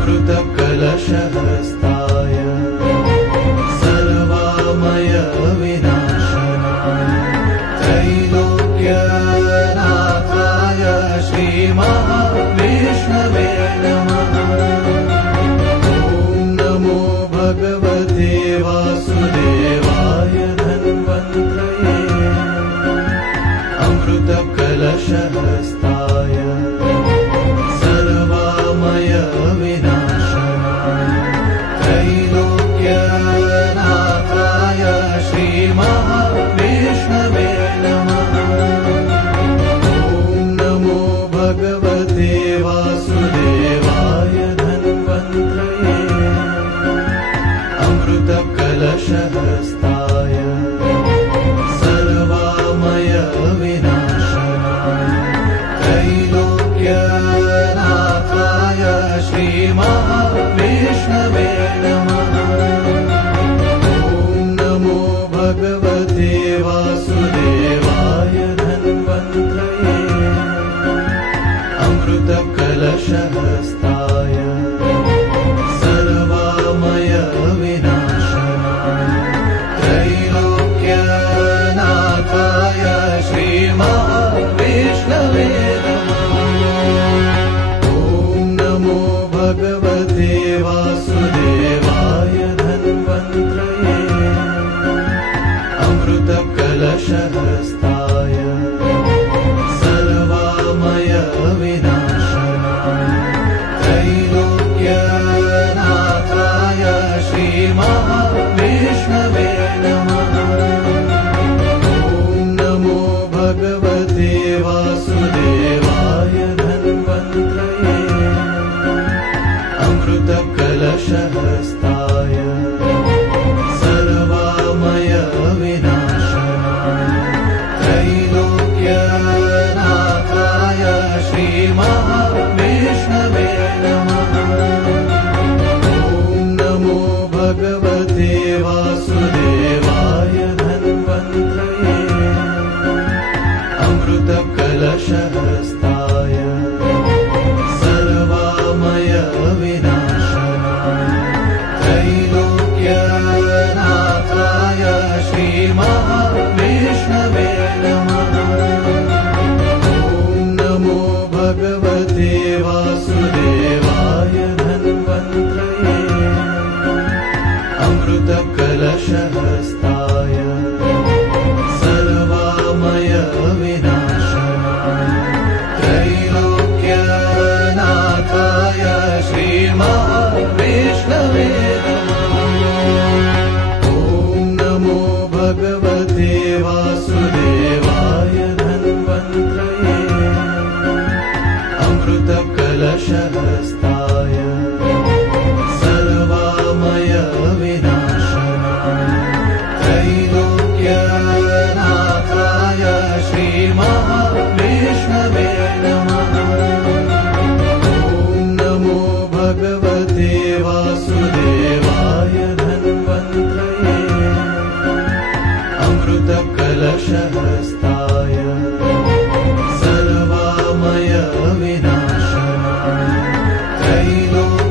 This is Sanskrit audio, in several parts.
अमृतकलशहस्ताय सर्वामय विनाशनाय त्रैलोक्यनाथाय श्रीमहाविष्णवे नमः। ॐ नमो भगवते वासुदेवाय धन्वन्त्रये अमृतकलशहस्ताय सर्वामय विनाशनाय त्रैलोक्यनाथाय श्रीमहाविष्णवे नमः। ॐ नमो भगवते वासुदेवाय धन्वन्त्रये अमृतकलशहस्ताय सर्वामय विनाशनाय त्रैलोक्यनाथाय श्रीमहाविष्णवे नमः। ॐ नमो भगवते वासुदेवाय धन्वन्त्रये अमृतकलशहस्ताय सर्वामय विनाशनाय त्रैलोक्यनाथाय श्रीमहाविष्णवे नमः। ॐ नमो भगवते वासुदेवाय धन्वन्त्रये अमृतकलशहस्ताय सर्वामय विनाशनाय त्रैलोक्यनाथाय श्रीमहाविष्णवे नमः। ॐ नमो भगवते वासुदेवाय धन्वन्त्रये अमृतकलशहस्ताय सर्वामय विनाशनाय त्रैलोक्यनाथाय श्रीमहाविष्णवे नमः। ॐ नमो भगवते वासुदेवाय धन्वन्त्रये अमृतकलशहस्ताय सर्वामय विनाशनाय त्रैलोक्यनाथाय श्रीमहाविष्णवे नमः। ॐ नमो भगवते वासुदेवाय धन्वन्त्रये अमृतकलशहस्ताय सर्वामय विनाशनाय त्रैलोक्यनाथाय श्रीमहाविष्णवे नमः। ॐ नमो भगवते वासुदेवाय धन्वन्त्रये अमृतकलशहस्ताय सर्वामय विनाशनाय त्रैलोक्यनाथाय श्रीमहाविष्णवे नमः। ॐ नमो भगवते वासुदेवाय धन्वन्त्रये अमृतकलशहस्ताय सर्वामय विनाशनाय त्रैलोक्यनाथाय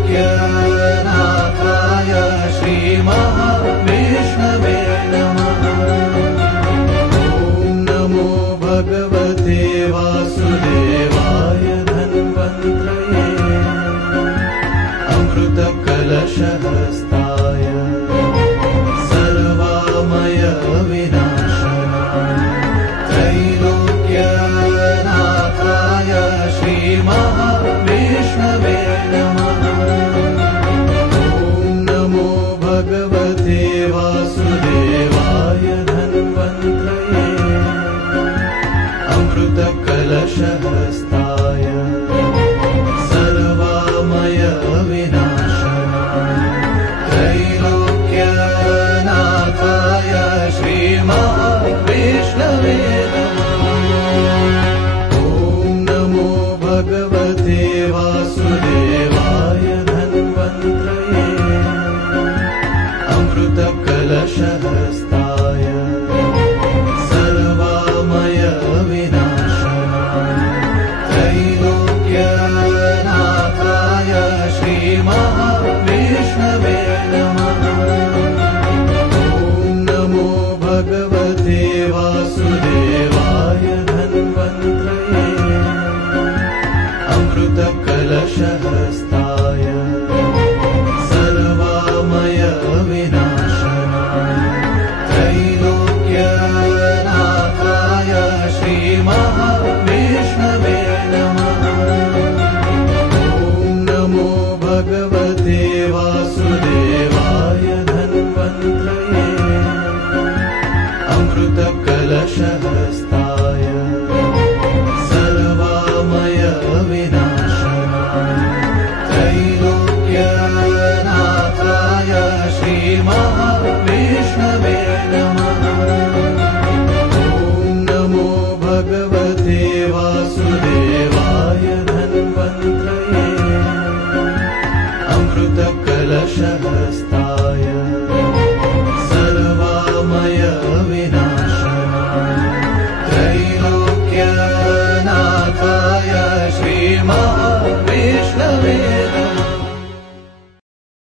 अमृतकलशहस्ताय सर्वामय विनाशनाय त्रैलोक्यनाथाय श्रीमहाविष्णवे नमः। ॐ नमो भगवते वासुदेवाय धन्वन्त्रये अमृतकलशहस्ताय सर्वामय विनाशनाय त्रैलोक्यनाथाय श्रीमहाविष्णवे नमः। ॐ नमो भगवते वासुदेवाय धन्वन्त्रये अमृतकलशहस्ताय